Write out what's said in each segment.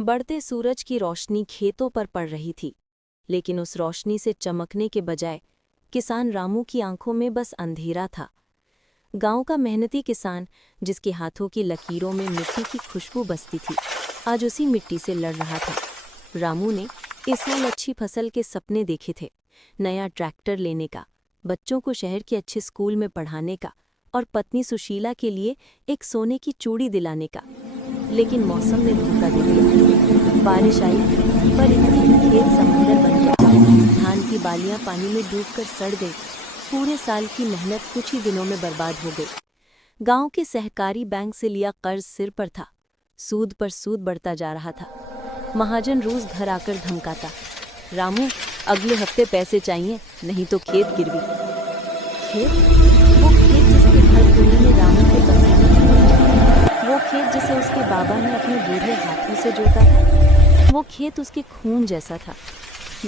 बढ़ते सूरज की रोशनी खेतों पर पड़ रही थी, लेकिन उस रोशनी से चमकने के बजाय किसान रामू की आंखों में बस अंधेरा था। गांव का मेहनती किसान, जिसके हाथों की लकीरों में मिट्टी की खुशबू बसती थी, आज उसी मिट्टी से लड़ रहा था। रामू ने इस साल अच्छी फसल के सपने देखे थे, नया ट्रैक्टर लेने का, बच्चों को शहर के अच्छे स्कूल में पढ़ाने का और पत्नी सुशीला के लिए एक सोने की चूड़ी दिलाने का। लेकिन मौसम ने धोखा दे दिया। बारिश आई, पर इतनी कि खेत समंदर बन गया। धान की बालियां पानी में डूबकर सड़ गई। पूरे साल की मेहनत कुछ ही दिनों में बर्बाद हो गई। गांव के सहकारी बैंक से लिया कर्ज सिर पर था, सूद पर सूद बढ़ता जा रहा था। महाजन रोज घर आकर धमकाता, रामू अगले हफ्ते पैसे चाहिए, नहीं तो खेत गिरवी। खेत? वो खेत जिसके हर कोने में रामू के पसीने थे। वो खेत जिसे उसके बाबा ने अपने बूढ़े हाथों से जोता था। वो खेत उसके खून जैसा था।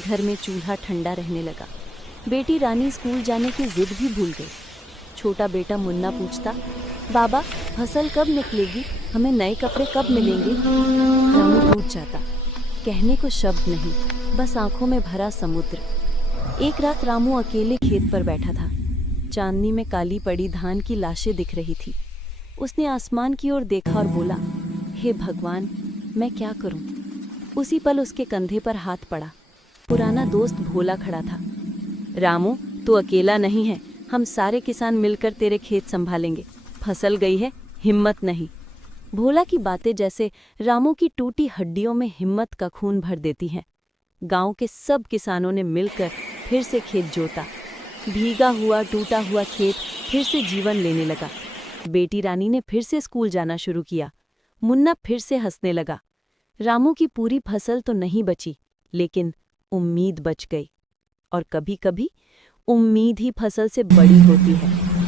घर में चूल्हा ठंडा रहने लगा। बेटी रानी स्कूल जाने की जिद भी भूल गई। छोटा बेटा मुन्ना पूछता, बाबा फसल कब निकलेगी, हमें नए कपड़े कब मिलेंगे? रामू टूट जाता, कहने को शब्द नहीं, बस आंखों में भरा समुद्र। एक रात रामू अकेले खेत पर बैठा था। चांदनी में काली पड़ी धान की लाशें दिख रही थी। उसने आसमान की ओर देखा और बोला, हे भगवान, मैं क्या करूं? उसी पल उसके कंधे पर हाथ पड़ा। पुराना दोस्त भोला खड़ा था। रामू, तू अकेला नहीं है, हम सारे किसान मिलकर तेरे खेत संभालेंगे। फसल गई है, हिम्मत नहीं। भोला की बातें जैसे रामू की टूटी हड्डियों में हिम्मत का खून भर देती हैं। गांव के सब किसानों ने मिलकर फिर से खेत जोता। भीगा हुआ टूटा हुआ खेत फिर से जीवन लेने लगा। बेटी रानी ने फिर से स्कूल जाना शुरू किया। मुन्ना फिर से हंसने लगा। रामू की पूरी फसल तो नहीं बची, लेकिन उम्मीद बच गई। और कभी-कभी उम्मीद ही फसल से बड़ी होती है।